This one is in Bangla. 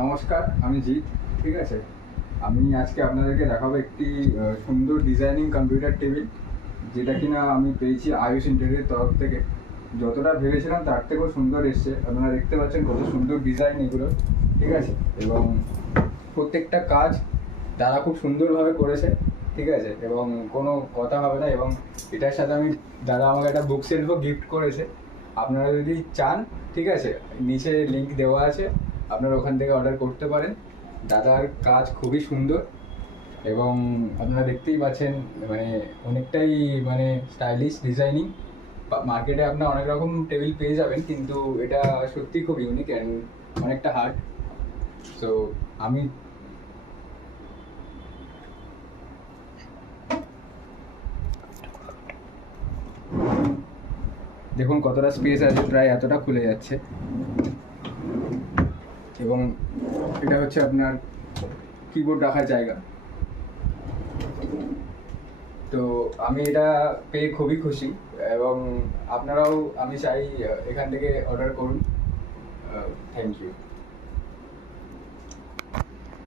নমস্কার, আমি জিৎ। ঠিক আছে, আমি আজকে আপনাদেরকে দেখাবো একটি সুন্দর ডিজাইনিং কম্পিউটার টেবিল, যেটা কিনা আমি পেয়েছি আয়ুষ ইন্টেরিয়র তরফ থেকে। যতটা ভেবেছিলাম তার থেকেও সুন্দর এসছে। আপনারা দেখতে পাচ্ছেন কত সুন্দর ডিজাইন এগুলো। ঠিক আছে, এবং প্রত্যেকটা কাজ তারা খুব সুন্দরভাবে করেছে। ঠিক আছে, এবং কোনো কথা হবে না। এবং এটার সাথে দাদা আমাকে একটা বুক সেলফও গিফট করেছে। আপনারা যদি চান, ঠিক আছে, নিচে লিংক দেওয়া আছে, আপনারা ওখান থেকে অর্ডার করতে পারেন। দাদার কাজ খুবই সুন্দর এবং আপনারা দেখতেই পাচ্ছেন, মানে অনেকটাই স্টাইলিশ ডিজাইনিং। মার্কেটে আপনার অনেক রকম টেবিল পেয়ে যাবেন, কিন্তু এটা সত্যি খুব ইউনিক অ্যান্ড অনেকটা হার্ড। সো আমি দেখুন কতটা স্পেস আছে, প্রায় এতটা খুলে যাচ্ছে। এবং এটা হচ্ছে আপনার কিবোর্ড রাখার জায়গা। তো আমি এটা পেয়ে খুবই খুশি, এবং আপনারাও আমি চাই এখান থেকে অর্ডার করুন। Thank you.